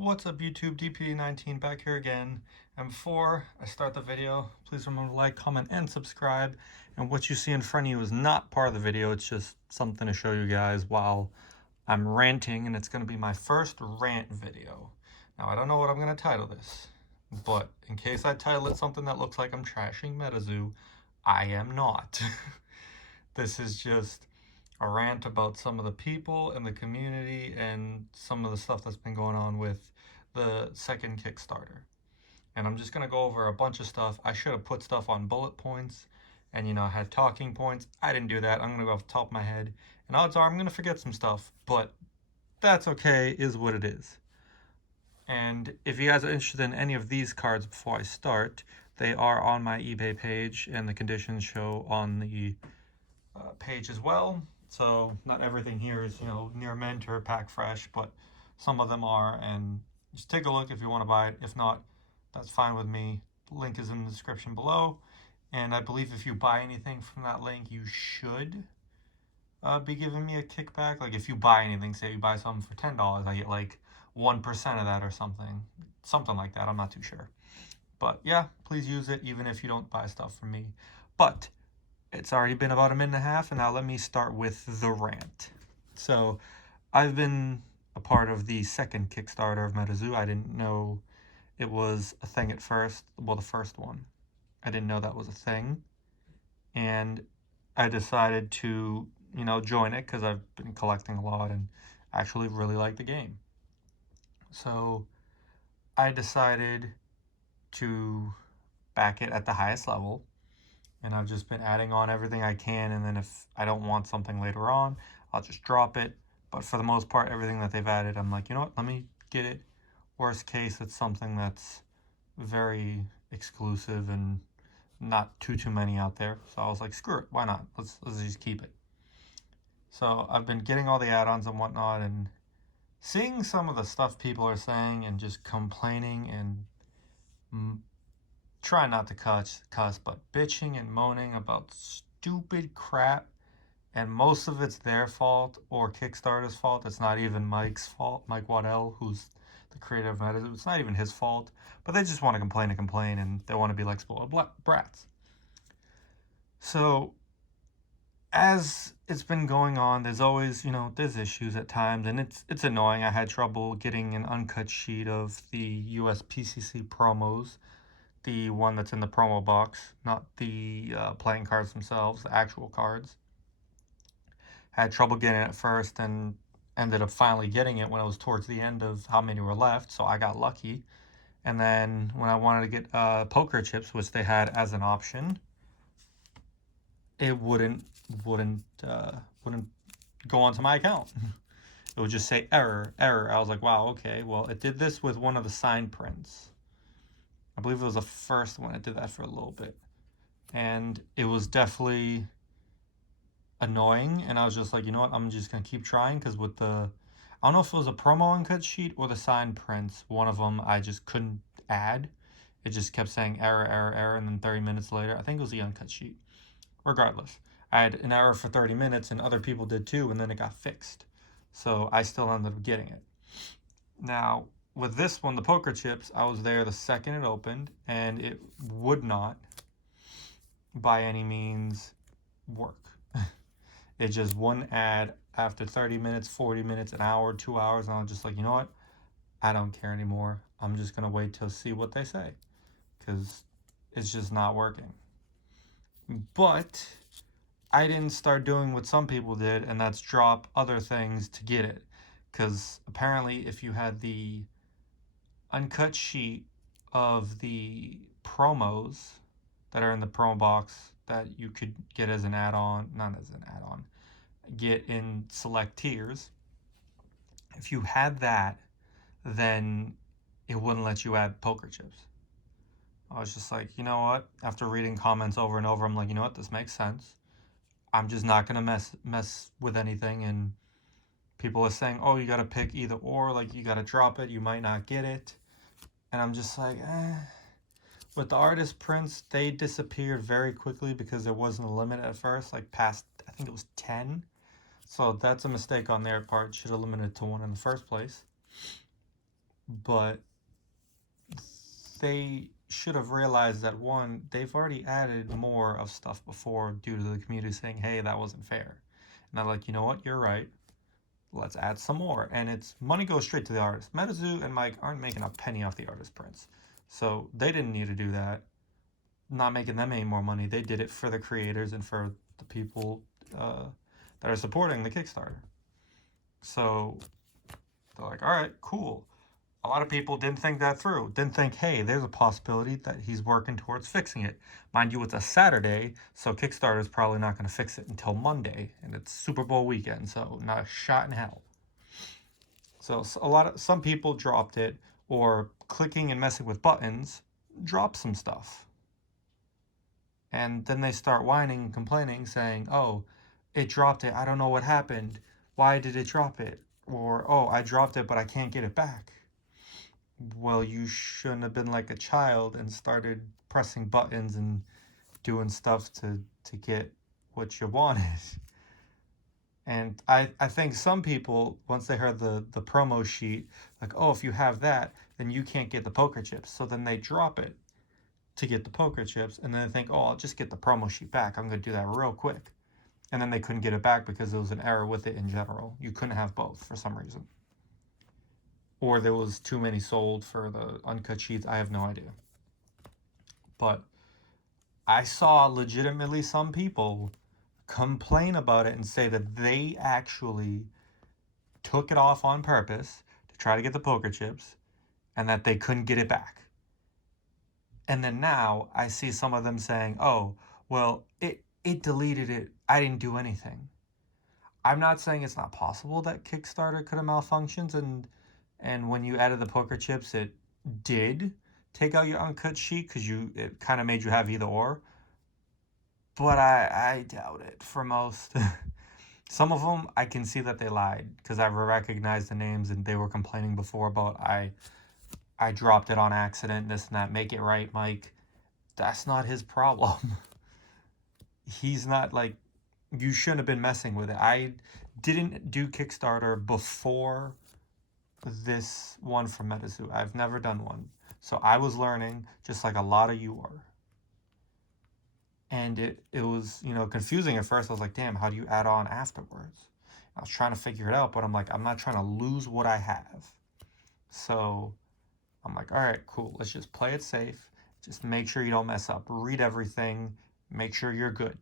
What's up YouTube, DPD19 back here again, and before I start the video, please remember to like, comment, and subscribe. And what you see in front of you is not part of the video, it's just something to show you guys while I'm ranting, and it's going to be my first rant video. Now I don't know what I'm going to title this, but in case I title it something that looks like I'm trashing MetaZoo, I am not. This is just a rant about some of the people in the community and some of the stuff that's been going on with the second Kickstarter. And I'm just going to go over a bunch of stuff. I should have put stuff on bullet points and, I had talking points. I didn't do that. I'm going to go off the top of my head. And odds are I'm going to forget some stuff, but that's okay, is what it is. And if you guys are interested in any of these cards before I start, they are on my eBay page and the conditions show on the page as well. So not everything here is, near mint or pack fresh, but some of them are, and just take a look if you want to buy it. If not, that's fine with me. The link is in the description below. And I believe if you buy anything from that link, you should be giving me a kickback. Like if you buy anything, say you buy something for $10, I get like 1% of that or something. Something like that, I'm not too sure. But yeah, please use it even if you don't buy stuff from me. But it's already been about a minute and a half, and now let me start with the rant. So I've been a part of the second Kickstarter of MetaZoo. I didn't know it was a thing at first. Well, the first one. I didn't know that was a thing. And I decided to, join it because I've been collecting a lot and actually really like the game. So I decided to back it at the highest level. And I've just been adding on everything I can, and then if I don't want something later on, I'll just drop it. But for the most part, everything that they've added, I'm like, you know what, let me get it. Worst case, it's something that's very exclusive and not too many out there. So I was like, screw it, why not? Let's just keep it. So I've been getting all the add-ons and whatnot, and seeing some of the stuff people are saying and just complaining and try not to cuss, but bitching and moaning about stupid crap, and most of it's their fault or Kickstarter's fault. It's not even Mike's fault, Mike Waddell, who's the creator of MetaZoo. It's not even his fault, but they just want to complain, and they want to be like spoiled brats. So as it's been going on, there's always, there's issues at times, and it's annoying. I had trouble getting an uncut sheet of the USPCC promos, the one that's in the promo box, not the playing cards themselves, the actual cards. Had trouble getting it at first and ended up finally getting it when it was towards the end of how many were left, so I got lucky. And then when I wanted to get poker chips, which they had as an option, it wouldn't go onto my account. It would just say error. I was like, wow, okay, well, it did this with one of the sign prints. I believe it was the first one. It did that for a little bit. And it was definitely annoying. And I was just like, you know what? I'm just going to keep trying because with the, I don't know if it was a promo uncut sheet or the sign prints. One of them I just couldn't add. It just kept saying error. And then 30 minutes later, I think it was the uncut sheet. Regardless, I had an error for 30 minutes and other people did too. And then it got fixed. So I still ended up getting it. Now, with this one, the poker chips, I was there the second it opened, and it would not, by any means, work. It just wouldn't add after 30 minutes, 40 minutes, an hour, 2 hours, and I was just like, you know what? I don't care anymore. I'm just going to wait to see what they say, because it's just not working. But I didn't start doing what some people did, and that's drop other things to get it. Because apparently if you had the uncut sheet of the promos that are in the promo box that you could get as an add-on, not as an add-on, get in select tiers, if you had that, then it wouldn't let you add poker chips. I was just like, you know what? After reading comments over and over, I'm like, you know what? This makes sense. I'm just not going to mess with anything. And people are saying, oh, you got to pick either or, like you got to drop it. You might not get it. And I'm just like, With the artist prints, they disappeared very quickly because there wasn't a limit at first, like past, I think it was 10. So that's a mistake on their part. Should have limited to one in the first place. but they should have realized that, one, they've already added more of stuff before due to the community saying, hey, that wasn't fair. And I'm like, you know what, you're right. Let's add some more. And it's money goes straight to the artist. MetaZoo and Mike aren't making a penny off the artist prints. So they didn't need to do that. Not making them any more money. They did it for the creators and for the people that are supporting the Kickstarter. So they're like, all right, cool. A lot of people didn't think that through. Didn't think, hey, there's a possibility that he's working towards fixing it. Mind you, it's a Saturday, so Kickstarter is probably not going to fix it until Monday, and it's Super Bowl weekend, so not a shot in hell. So some people dropped it, or clicking and messing with buttons dropped some stuff. And then they start whining and complaining, saying, oh, it dropped it. I don't know what happened. Why did it drop it? Or, oh, I dropped it, but I can't get it back. Well, you shouldn't have been like a child and started pressing buttons and doing stuff to get what you wanted. And I think some people, once they heard the promo sheet, like, oh, if you have that, then you can't get the poker chips. So then they drop it to get the poker chips, and then they think, oh, I'll just get the promo sheet back. I'm going to do that real quick. And then they couldn't get it back because there was an error with it in general. You couldn't have both for some reason. Or there was too many sold for the uncut sheets. I have no idea. But I saw legitimately some people complain about it and say that they actually took it off on purpose to try to get the poker chips and that they couldn't get it back. And then now I see some of them saying, oh, well, it deleted it. I didn't do anything. I'm not saying it's not possible that Kickstarter could have malfunctioned and when you added the poker chips, it did take out your uncut sheet because it kind of made you have either or. But I doubt it for most. Some of them, I can see that they lied because I've recognized the names and they were complaining before about I dropped it on accident, this and that. Make it right, Mike. That's not his problem. He's not like, you shouldn't have been messing with it. I didn't do Kickstarter before this one from MetaZoo. I've never done one. So I was learning just like a lot of you are. And it was, confusing at first. I was like, damn, how do you add on afterwards? I was trying to figure it out, but I'm like, I'm not trying to lose what I have. So I'm like, all right, cool. Let's just play it safe. Just make sure you don't mess up. Read everything. Make sure you're good.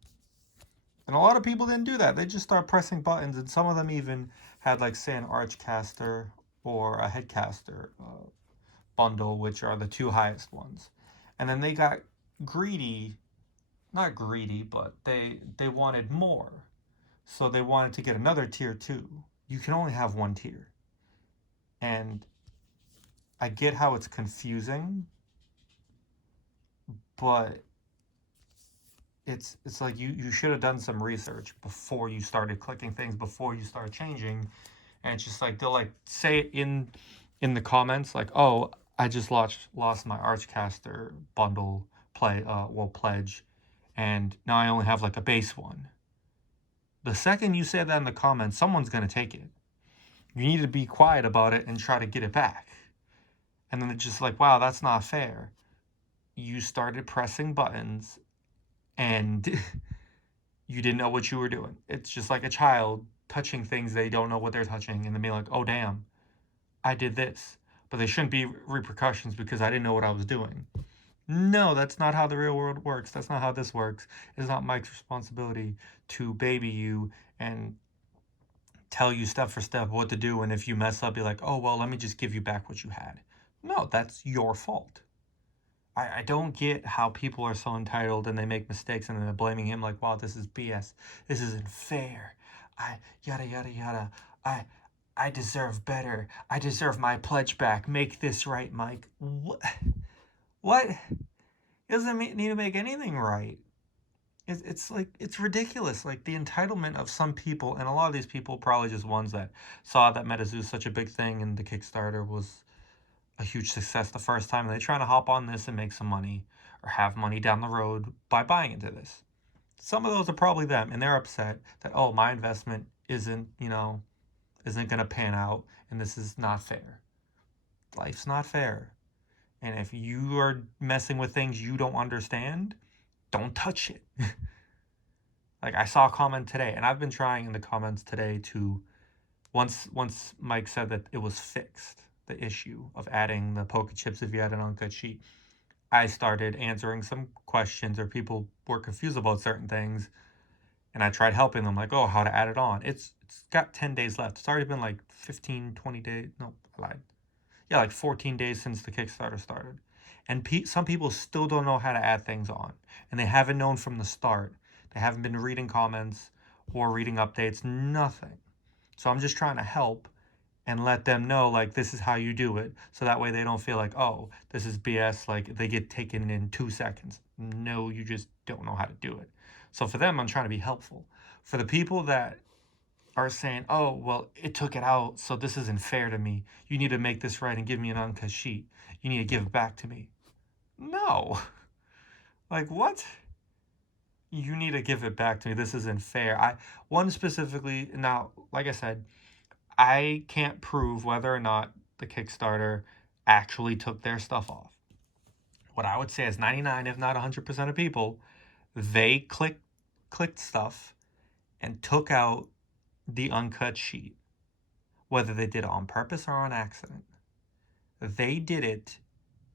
And a lot of people didn't do that. They just start pressing buttons, and some of them even had, like, say, an Archcaster or a Headcaster bundle, which are the two highest ones. And then they got greedy. Not greedy, but they wanted more. So they wanted to get another tier 2. You can only have one tier. And I get how it's confusing, but it's like you should have done some research before you started clicking things, before you start changing. And it's just like, they'll like say it in the comments, like, oh, I just lost my Archcaster bundle pledge, and now I only have like a base one. The second you say that in the comments, someone's going to take it. You need to be quiet about it and try to get it back. And then it's just like, wow, that's not fair. You started pressing buttons and you didn't know what you were doing. It's just like a child touching things they don't know what they're touching and then being like, oh, damn, I did this. But there shouldn't be repercussions because I didn't know what I was doing. No, that's not how the real world works. That's not how this works. It's not Mike's responsibility to baby you and tell you step for step what to do. And if you mess up, be like, oh, well, let me just give you back what you had. No, that's your fault. I don't get how people are so entitled and they make mistakes and then they're blaming him like, wow, this is BS. This isn't fair. Yada, yada, yada. I deserve better. I deserve my pledge back. Make this right, Mike. What? It doesn't need to make anything right. It's like, it's ridiculous. Like, the entitlement of some people, and a lot of these people probably just ones that saw that MetaZoo is such a big thing and the Kickstarter was a huge success the first time, and they're trying to hop on this and make some money or have money down the road by buying into this. Some of those are probably them, and they're upset that, oh, my investment isn't going to pan out and this is not fair. life's not fair. And if you are messing with things you don't understand, don't touch it. Like, I saw a comment today, and I've been trying in the comments today to, once Mike said that it was fixed, the issue of adding the poker chips if you had an uncut sheet, I started answering some questions, or people were confused about certain things, and I tried helping them, like, oh, how to add it on. It's got 10 days left. It's already been like 15, 20 days. No, I lied. Yeah, like 14 days since the Kickstarter started. And some people still don't know how to add things on. And they haven't known from the start. They haven't been reading comments or reading updates, nothing. So I'm just trying to help and let them know, like, this is how you do it. So that way they don't feel like, oh, this is BS. Like, they get taken in 2 seconds. No, you just don't know how to do it. So for them, I'm trying to be helpful. For the people that are saying, oh, well, it took it out, so this isn't fair to me. You need to make this right and give me an uncut sheet. You need to give it back to me. No. Like, what? You need to give it back to me. This isn't fair. One specifically, now, like I said, I can't prove whether or not the Kickstarter actually took their stuff off. What I would say is 99, if not 100% of people, they clicked stuff and took out the uncut sheet, whether they did it on purpose or on accident. They did it,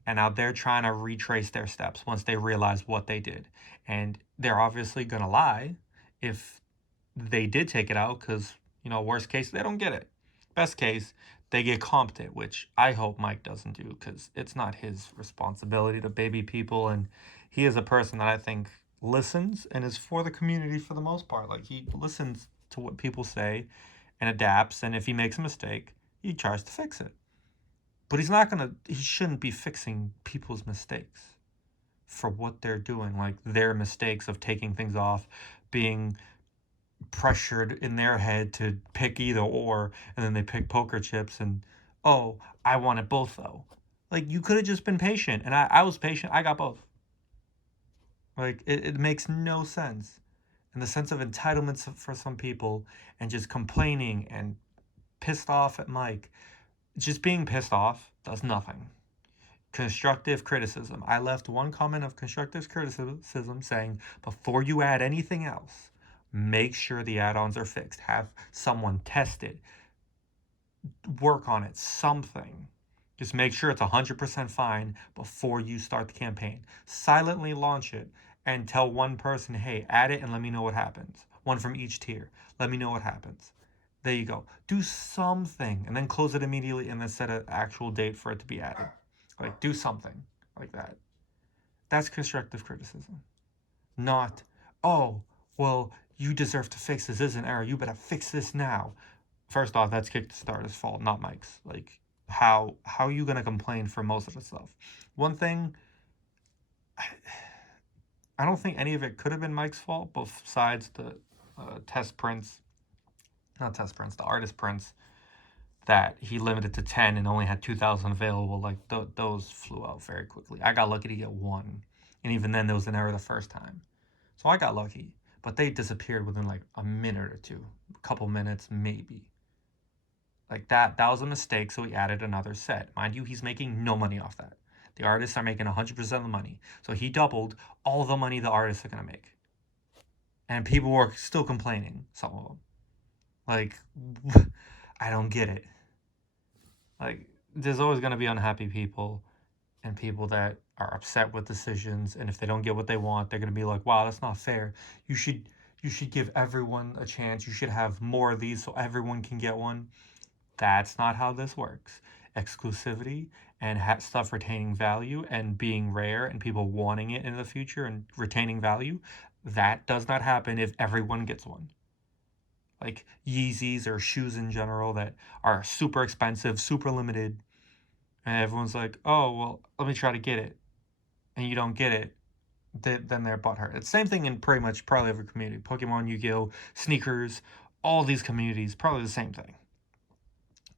and now they're trying to retrace their steps once they realize what they did. And they're obviously going to lie if they did take it out, because, worst case, they don't get it. Best case, they get comped it, which I hope Mike doesn't do, because it's not his responsibility to baby people, and he is a person that I think listens and is for the community for the most part. Like, he listens to what people say and adapts, and if he makes a mistake, he tries to fix it. But he shouldn't be fixing people's mistakes for what they're doing, like their mistakes of taking things off, being pressured in their head to pick either or, and then they pick poker chips, and, oh, I wanted both though. Like, you could have just been patient, and I was patient. I got both. Like, it makes no sense. And the sense of entitlement for some people, and just complaining and pissed off at Mike. Just being pissed off does nothing. Constructive criticism. I left one comment of constructive criticism saying, before you add anything else, make sure the add-ons are fixed. Have someone test it. Work on it. Something. Just make sure it's 100% fine before you start the campaign. Silently launch it and tell one person, hey, add it and let me know what happens. One from each tier. Let me know what happens. There you go. Do something, and then close it immediately, and then set an actual date for it to be added. Like, do something like that. That's constructive criticism. Not, oh, well, you deserve to fix this. This is an error. You better fix this now. First off, that's Kickstarter's fault, not Mike's. Like, how are you gonna complain for most of the stuff? One thing, I don't think any of it could have been Mike's fault, besides the test prints. Not test prints, the artist prints that he limited to 10 and only had 2,000 available. Like, those flew out very quickly. I got lucky to get one, and even then there was an error the first time. So I got lucky, but they disappeared within like a minute or two, a couple minutes maybe. Like, that was a mistake, so he added another set. Mind you, he's making no money off that. The artists are making 100% of the money. So he doubled all the money the artists are going to make. And people were still complaining, some of them. Like, I don't get it. Like, there's always going to be unhappy people and people that are upset with decisions, and if they don't get what they want, they're going to be like, wow, that's not fair. You should give everyone a chance. You should have more of these so everyone can get one. That's not how this works. Exclusivity and stuff retaining value and being rare and people wanting it in the future and retaining value, that does not happen if everyone gets one. Like Yeezys or shoes in general that are super expensive, super limited, and everyone's like, oh, well, let me try to get it, and you don't get it, then they're butthurt. It's the same thing in pretty much probably every community. Pokemon, Yu-Gi-Oh, sneakers, all these communities, probably the same thing.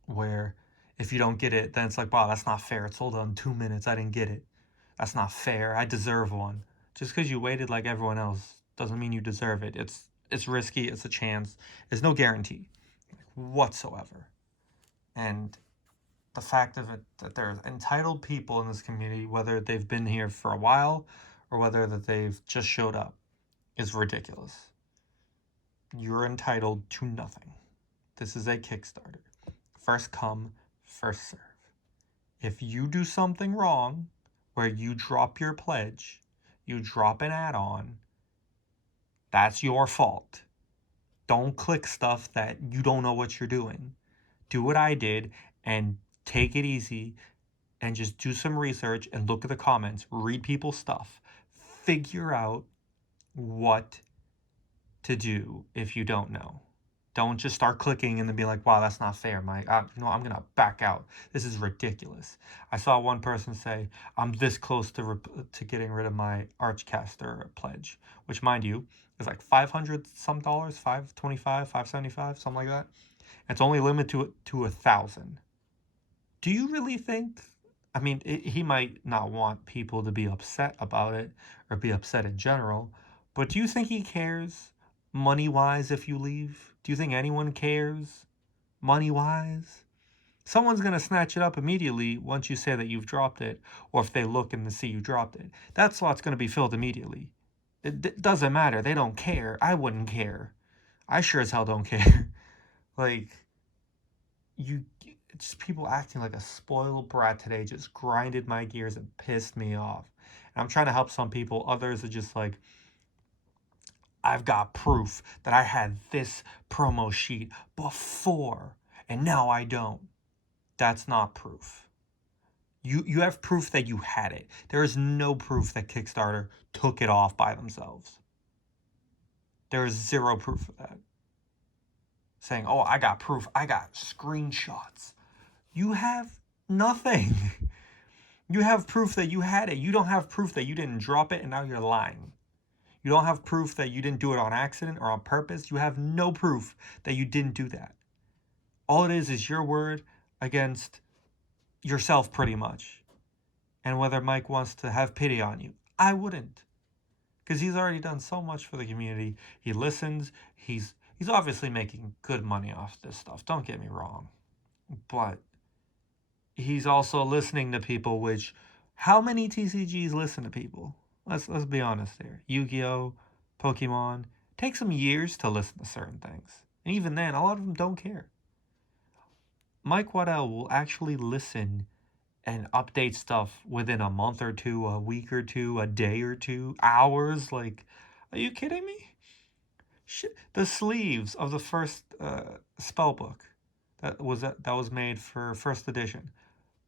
Where if you don't get it, then it's like, wow, that's not fair. It sold out in 2 minutes. I didn't get it. That's not fair. I deserve one. Just because you waited like everyone else doesn't mean you deserve it. It's risky. It's a chance. There's no guarantee whatsoever. And the fact of it that there's entitled people in this community, whether they've been here for a while or whether that they've just showed up, is ridiculous. You're entitled to nothing. This is a Kickstarter. First come, first serve. If you do something wrong, where you drop your pledge, you drop an add-on, that's your fault. Don't click stuff that you don't know what you're doing. Do what I did and take it easy and just do some research and look at the comments, read people's stuff, figure out what to do if you don't know. Don't just start clicking and then be like, wow, that's not fair. I'm going to back out. This is ridiculous. I saw one person say, I'm this close to getting rid of my Archcaster pledge, which, mind you, is like $500 some dollars, $525, $575, something like that. It's only limited to 1,000. Do you really think? I mean, he might not want people to be upset about it or be upset in general, but do you think he cares money-wise if you leave? Do you think anyone cares money-wise? Someone's going to snatch it up immediately once you say that you've dropped it, or if they look and see you dropped it. That slot's going to be filled immediately. It doesn't matter. They don't care. I wouldn't care. I sure as hell don't care. Like, just people acting like a spoiled brat today just grinded my gears and pissed me off. And I'm trying to help some people. Others are just like, I've got proof that I had this promo sheet before and now I don't. That's not proof. You have proof that you had it. There is no proof that Kickstarter took it off by themselves. There is zero proof of that. Saying, oh, I got proof. I got screenshots. You have nothing. You have proof that you had it. You don't have proof that you didn't drop it and now you're lying. You don't have proof that you didn't do it on accident or on purpose. You have no proof that you didn't do that. All it is your word against yourself, pretty much. And whether Mike wants to have pity on you, I wouldn't. Because he's already done so much for the community. He listens. He's obviously making good money off this stuff. Don't get me wrong. But he's also listening to people, which, how many TCGs listen to people? Let's be honest here. Yu-Gi-Oh!, Pokemon, take some years to listen to certain things. And even then, a lot of them don't care. Mike Waddell will actually listen and update stuff within a month or two, a week or two, a day or two, hours. Like, are you kidding me? Shit. The sleeves of the first spell book that was made for first edition,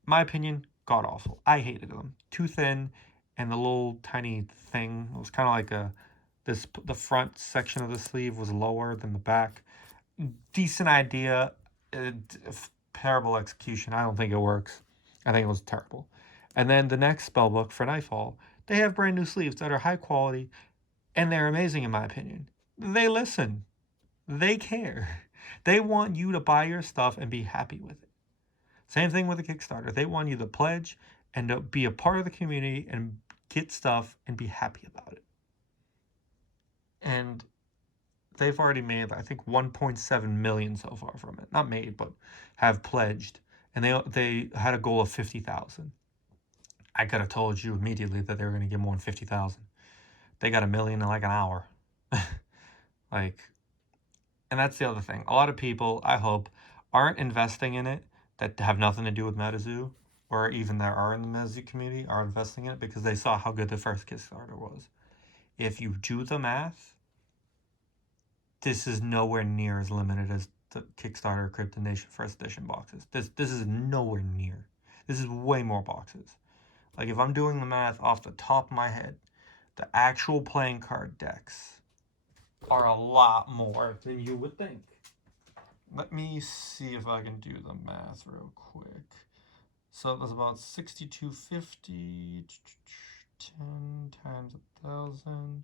my opinion, god awful. I hated them. Too thin, and the little tiny thing, it was kind of like the front section of the sleeve was lower than the back. Decent idea, terrible execution. I don't think it works. I think it was terrible. And then the next spellbook for Nightfall, they have brand new sleeves that are high quality, and they're amazing in my opinion. They listen. They care. They want you to buy your stuff and be happy with it. Same thing with the Kickstarter. They want you to pledge and to be a part of the community and get stuff and be happy about it. And they've already made, I think, 1.7 million so far from it. Not made, but have pledged. And they had a goal of 50,000. I could have told you immediately that they were going to get more than 50,000. They got 1 million in like an hour. Like, and that's the other thing. A lot of people, I hope, aren't investing in it that have nothing to do with MetaZoo, or even that are in the MetaZoo community, are investing in it because they saw how good the first Kickstarter was. If you do the math, this is nowhere near as limited as the Kickstarter Crypto Nation First Edition boxes. This is nowhere near. This is way more boxes. Like, if I'm doing the math off the top of my head, the actual playing card decks are a lot more than you would think. Let me see if I can do the math real quick. So that's about 6250, 10 times 1,000.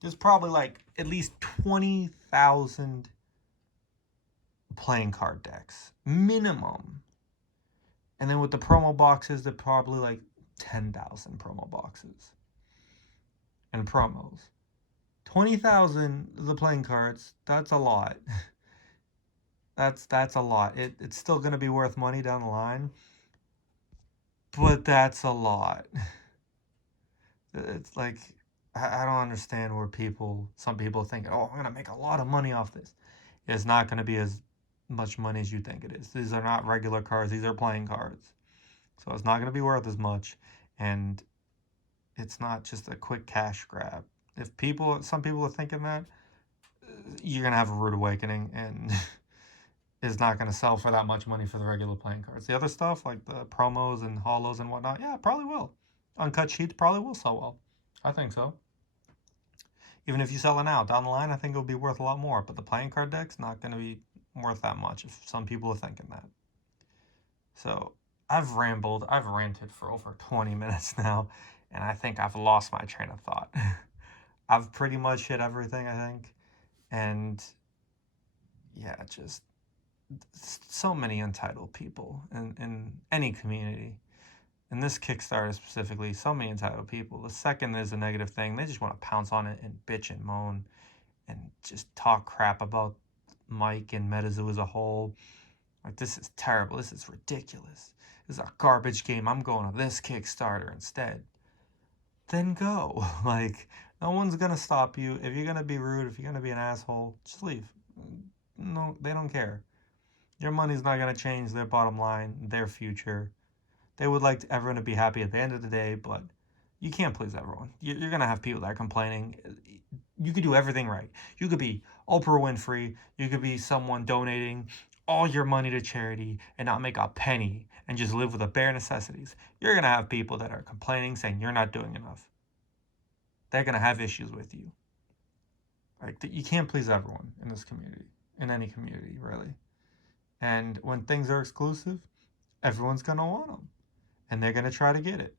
There's probably like at least 20,000 playing card decks, minimum. And then with the promo boxes, they're probably like 10,000 promo boxes and promos. 20,000 the playing cards, that's a lot. That's a lot. It's still going to be worth money down the line, but that's a lot. It's like, I don't understand where some people think, oh, I'm going to make a lot of money off this. It's not going to be as much money as you think it is. These are not regular cards. These are playing cards. So it's not going to be worth as much. And it's not just a quick cash grab. If some people are thinking that, you're going to have a rude awakening, and is not going to sell for that much money for the regular playing cards. The other stuff, like the promos and holos and whatnot, yeah, probably will. Uncut sheets probably will sell well. I think so. Even if you sell it now, down the line, I think it'll be worth a lot more. But the playing card deck's not going to be worth that much if some people are thinking that. So I've ranted for over 20 minutes now, and I think I've lost my train of thought. I've pretty much hit everything, I think. And yeah, just so many entitled people in any community. In this Kickstarter specifically, so many entitled people. The second there's a negative thing, they just want to pounce on it and bitch and moan and just talk crap about Mike and MetaZoo as a whole. Like, this is terrible. This is ridiculous. This is a garbage game. I'm going to this Kickstarter instead. Then go. Like, no one's going to stop you. If you're going to be rude, if you're going to be an asshole, just leave. No, they don't care. Your money's not going to change their bottom line, their future. They would like everyone to be happy at the end of the day, but you can't please everyone. You're going to have people that are complaining. You could do everything right. You could be Oprah Winfrey. You could be someone donating all your money to charity and not make a penny and just live with the bare necessities. You're going to have people that are complaining, saying you're not doing enough. They're going to have issues with you. Like, you can't please everyone in this community, in any community, really. And when things are exclusive, everyone's going to want them. And they're going to try to get it.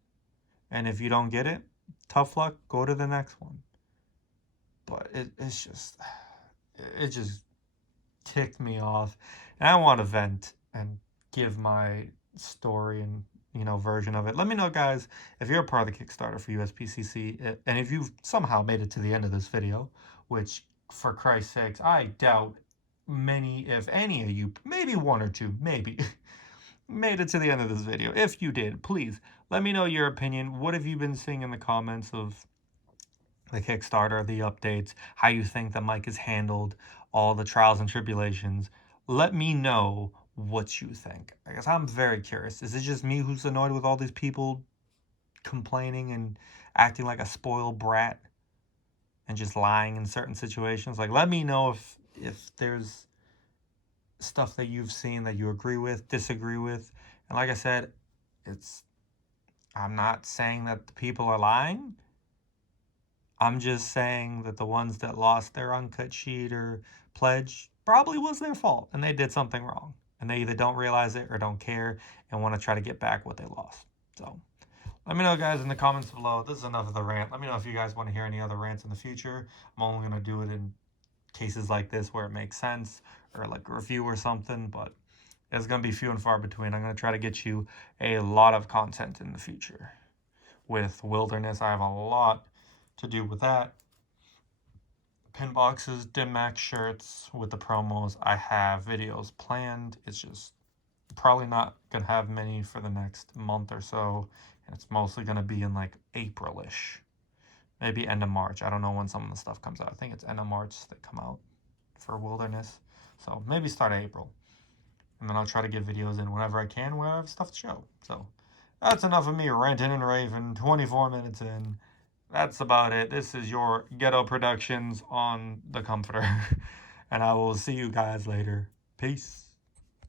And if you don't get it, tough luck, go to the next one. But it just ticked me off. And I want to vent and give my story and, version of it. Let me know, guys, if you're a part of the Kickstarter for USPCC, and if you've somehow made it to the end of this video, which, for Christ's sakes, I doubt many, if any of you, maybe one or two, maybe, made it to the end of this video. If you did, please let me know your opinion. What have you been seeing in the comments of the Kickstarter, the updates, how you think that Mike has handled all the trials and tribulations? Let me know what you think. I guess I'm very curious. Is it just me who's annoyed with all these people complaining and acting like a spoiled brat and just lying in certain situations? Like, let me know if there's stuff that you've seen that you agree with, disagree with. And like I said, I'm not saying that the people are lying. I'm just saying that the ones that lost their uncut sheet or pledge probably was their fault and they did something wrong. And they either don't realize it or don't care and want to try to get back what they lost. So let me know, guys, in the comments below. This is enough of the rant. Let me know if you guys want to hear any other rants in the future. I'm only going to do it in cases like this where it makes sense, or like a review or something, but it's going to be few and far between. I'm going to try to get you a lot of content in the future. With Wilderness, I have a lot to do with that. Pin boxes, Dim Max shirts with the promos. I have videos planned. It's just probably not going to have many for the next month or so. And it's mostly going to be in like April-ish. Maybe end of March. I don't know when some of the stuff comes out. I think it's end of March they come out for Wilderness. So maybe start of April. And then I'll try to get videos in whenever I can, where I have stuff to show. So that's enough of me ranting and raving. 24 minutes in. That's about it. This is your Ghetto Productions on the Comforter. And I will see you guys later. Peace.